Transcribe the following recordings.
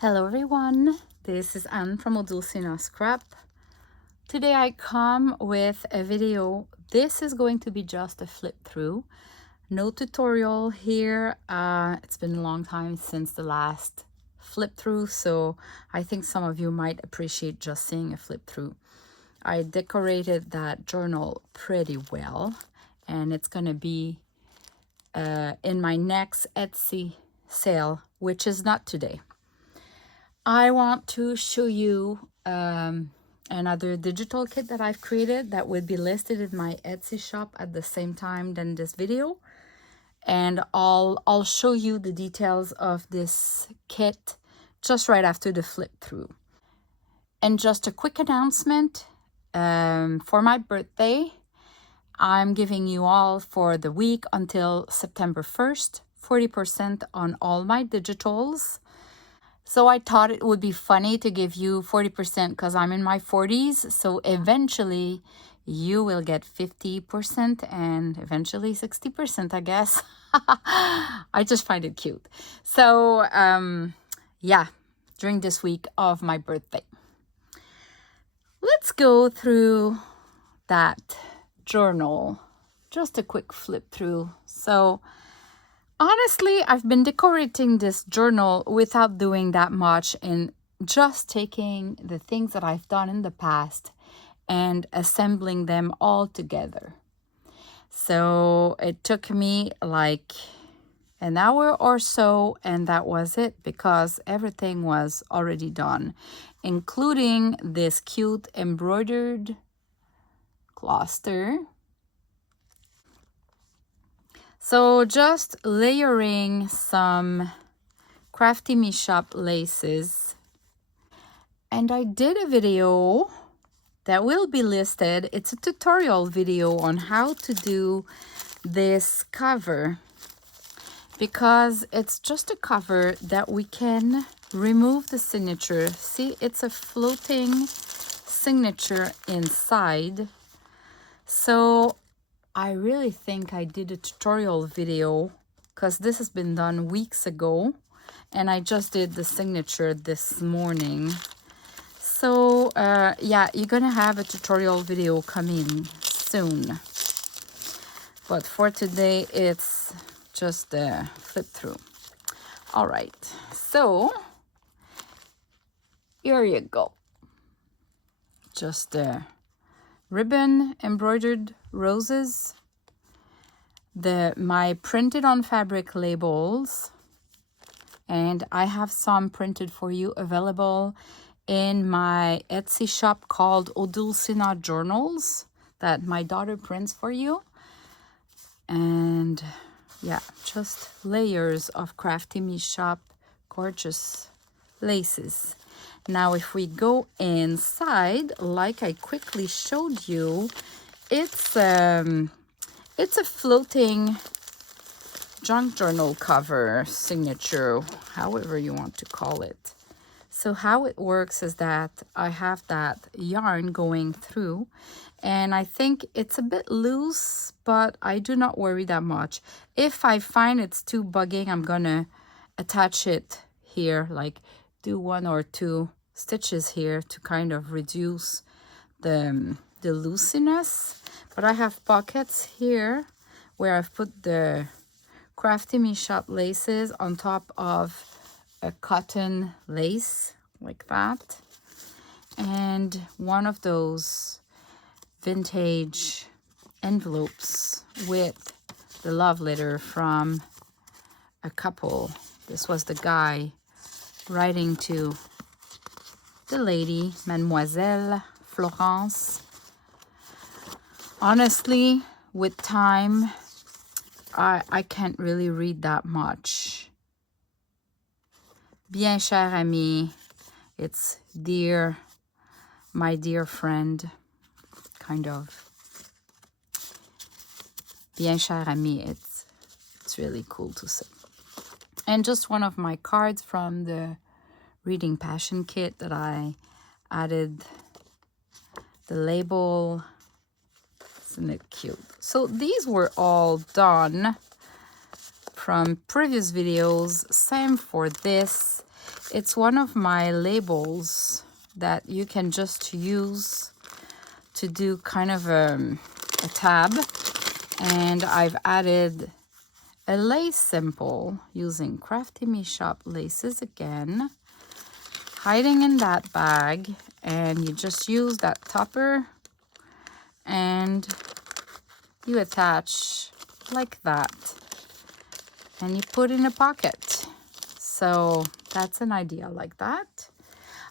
Hello everyone, this is Anne from Odulcina Scrap. Today I come with a video. This is going to be just a flip through. No tutorial here. It's been a long time since the last flip through, so I think some of you might appreciate just seeing a flip through. I decorated that journal pretty well, and it's gonna be in my next Etsy sale, which is not today. I want to show you another digital kit that I've created that would be listed in my Etsy shop at the same time than this video. And I'll show you the details of this kit just right after the flip through. And just a quick announcement, for my birthday, I'm giving you all for the week until September 1st, 40% on all my digitals. So I thought it would be funny to give you 40% because I'm in my 40s. So eventually you will get 50% and eventually 60%, I guess. I just find it cute. So yeah, during this week of my birthday. Let's go through that journal. Just a quick flip through. So honestly, I've been decorating this journal without doing that much and just taking the things that I've done in the past and assembling them all together. So it took me like an hour or so, and that was it because everything was already done, including this cute embroidered cluster. So just layering some Crafty Me Shop laces. And I did a video that will be listed. It's a tutorial video on how to do this cover, because it's just a cover that we can remove the signature. See, it's a floating signature inside. So I really think I did a tutorial video because this has been done weeks ago and I just did the signature this morning. So yeah, you're gonna have a tutorial video coming soon. But for today, it's just a flip through. All right, so here you go. Just a ribbon embroidered roses, my printed on fabric labels, and I have some printed for you available in my Etsy shop called Odulcina Journals that my daughter prints for you. And yeah, just layers of Crafty Me Shop gorgeous laces. Now, if we go inside, like I quickly showed you, it's a floating junk journal cover signature, however you want to call it. So how it works is that I have that yarn going through, and I think it's a bit loose, but I do not worry that much. If I find it's too bugging, I'm gonna attach it here, like do 1 or 2 stitches here to kind of reduce the looseness. But I have pockets here where I've put the Crafty Me Shop laces on top of a cotton lace like that, and one of those vintage envelopes with the love letter from a couple. This was the guy writing to the lady, Mademoiselle Florence. Honestly, with time, I can't really read that much. Bien cher ami, it's dear, my dear friend, kind of. Bien cher ami, it's really cool to say. And just one of my cards from the Reading Passion kit that I added the label. Isn't it cute? So these were all done from previous videos. Same for this. It's one of my labels that you can just use to do kind of a tab. And I've added a lace simple using Crafty Me Shop laces again, hiding in that bag. And you just use that topper and you attach like that and you put in a pocket. So that's an idea like that.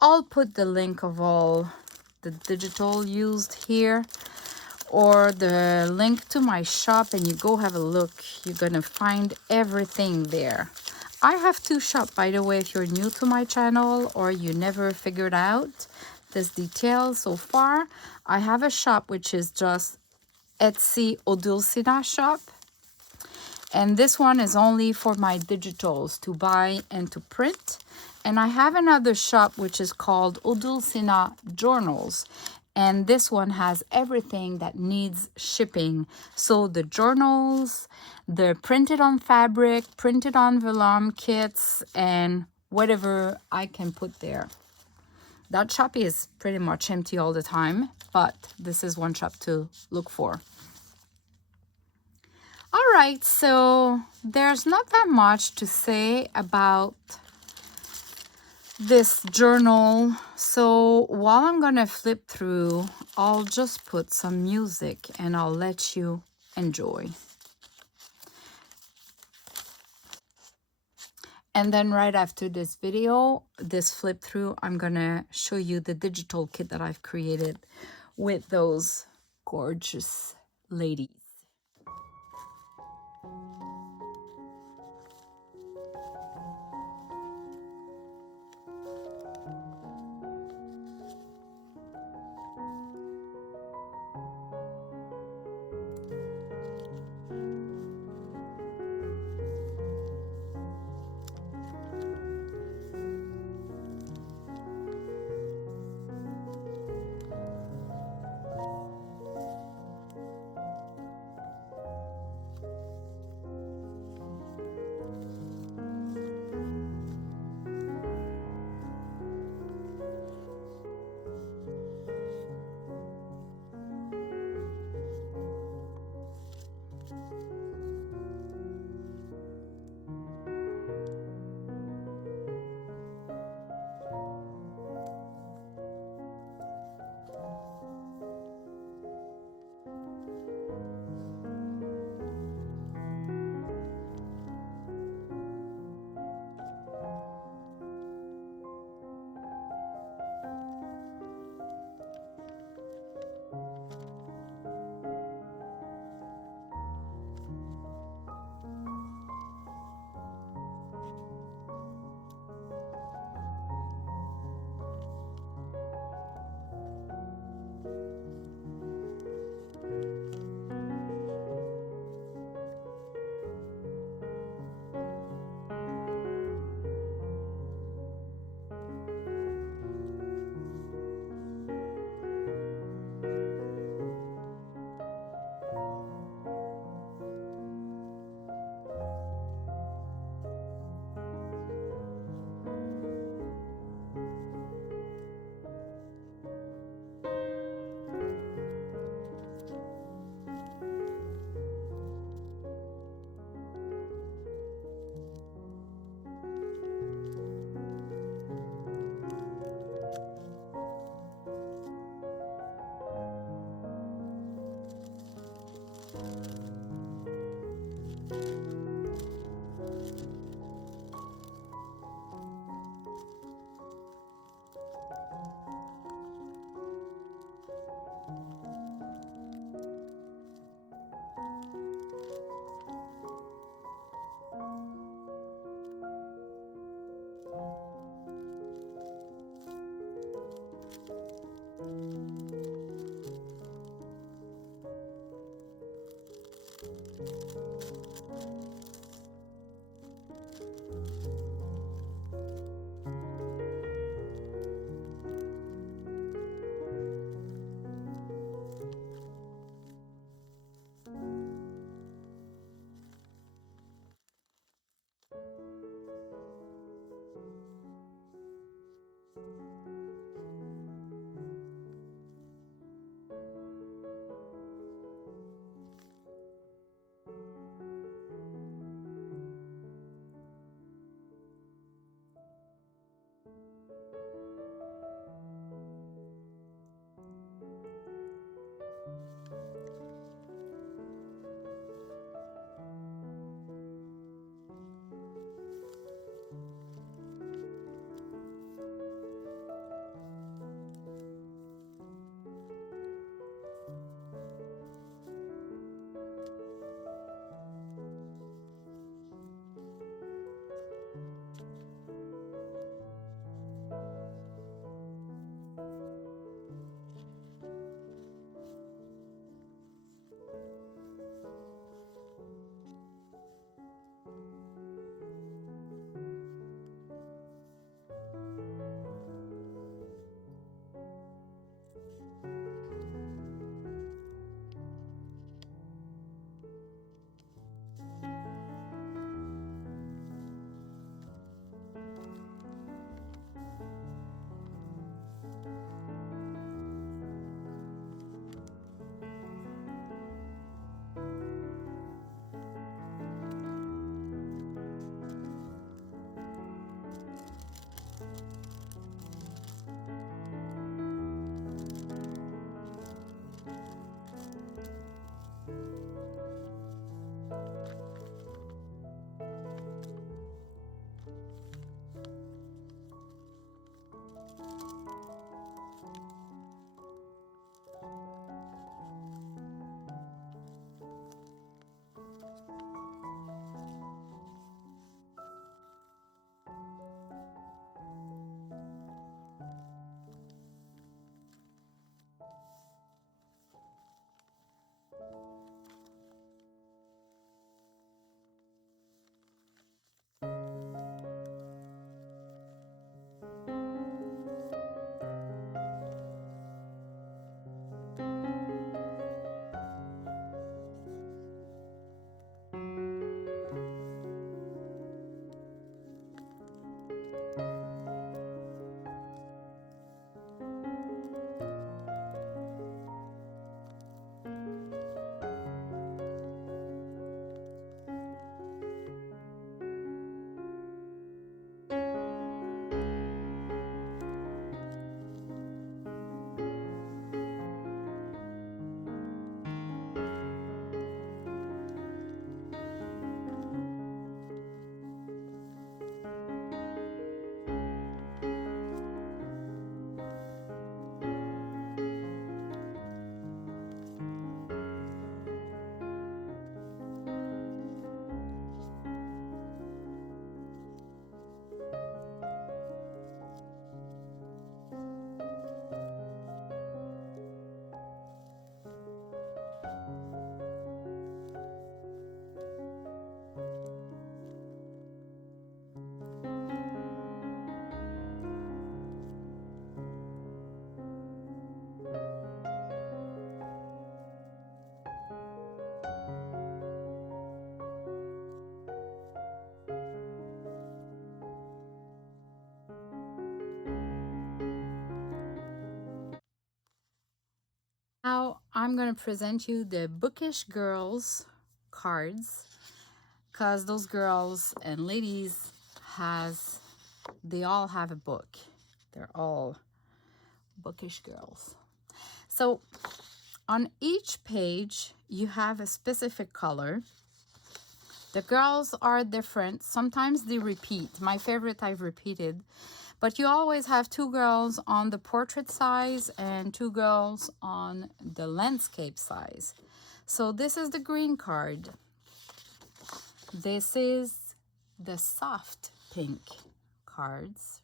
I'll put the link of all the digital used here, or the link to my shop, and you go have a look. You're gonna find everything there. I have two shops, by the way, if you're new to my channel or you never figured out this detail so far. I have a shop which is just Etsy Odulcina shop, and this one is only for my digitals to buy and to print. And I have another shop which is called Odulcina Journals, and this one has everything that needs shipping. So the journals, the printed on fabric, printed on vellum kits, and whatever I can put there. That shop is pretty much empty all the time, but this is one shop to look for. All right, so there's not that much to say about this journal. So while I'm gonna flip through, I'll just put some music and I'll let you enjoy. And then right after this video, this flip through, I'm gonna show you the digital kit that I've created with those gorgeous ladies. Now I'm going to present you the Bookish Girls cards, because those girls and ladies they all have a book. They're all bookish girls. So on each page you have a specific color. The girls are different. Sometimes they repeat. My favorite I've repeated. But you always have two girls on the portrait size and two girls on the landscape size. So this is the green card. This is the soft pink cards.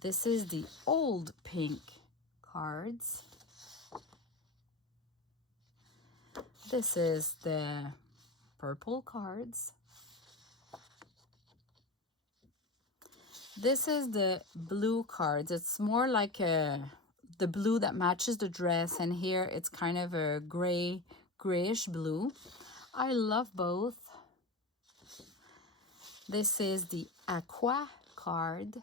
This is the old pink cards. This is the purple cards. This is the blue cards. It's more like the blue that matches the dress, and here it's kind of a grayish blue. I love both. This is the aqua card.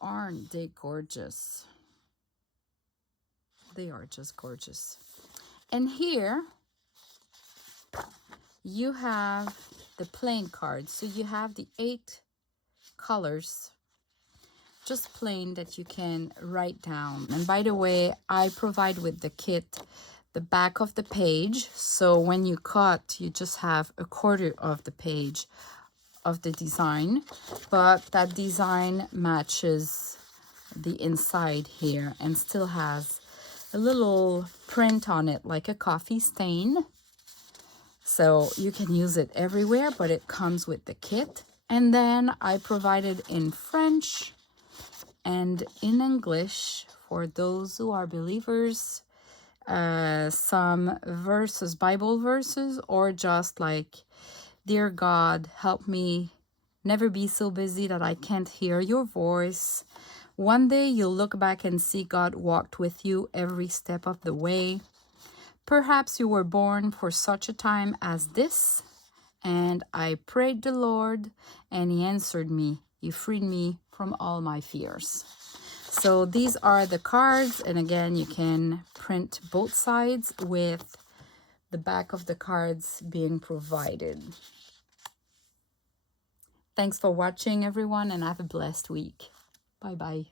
Aren't they gorgeous? They are just gorgeous. And here you have the plain cards. So you have the 8 colors, just plain, that you can write down. And by the way, I provide with the kit the back of the page. So when you cut, you just have a quarter of the page of the design, but that design matches the inside here and still has a little print on it like a coffee stain. So you can use it everywhere, but it comes with the kit. And then I provided in French and in English for those who are believers, some verses, Bible verses, or just like, dear God, help me never be so busy that I can't hear your voice. One day you'll look back and see God walked with you every step of the way. Perhaps you were born for such a time as this, and I prayed the Lord, and He answered me. He freed me from all my fears. So these are the cards, and again, you can print both sides with the back of the cards being provided. Thanks for watching, everyone, and have a blessed week. Bye-bye.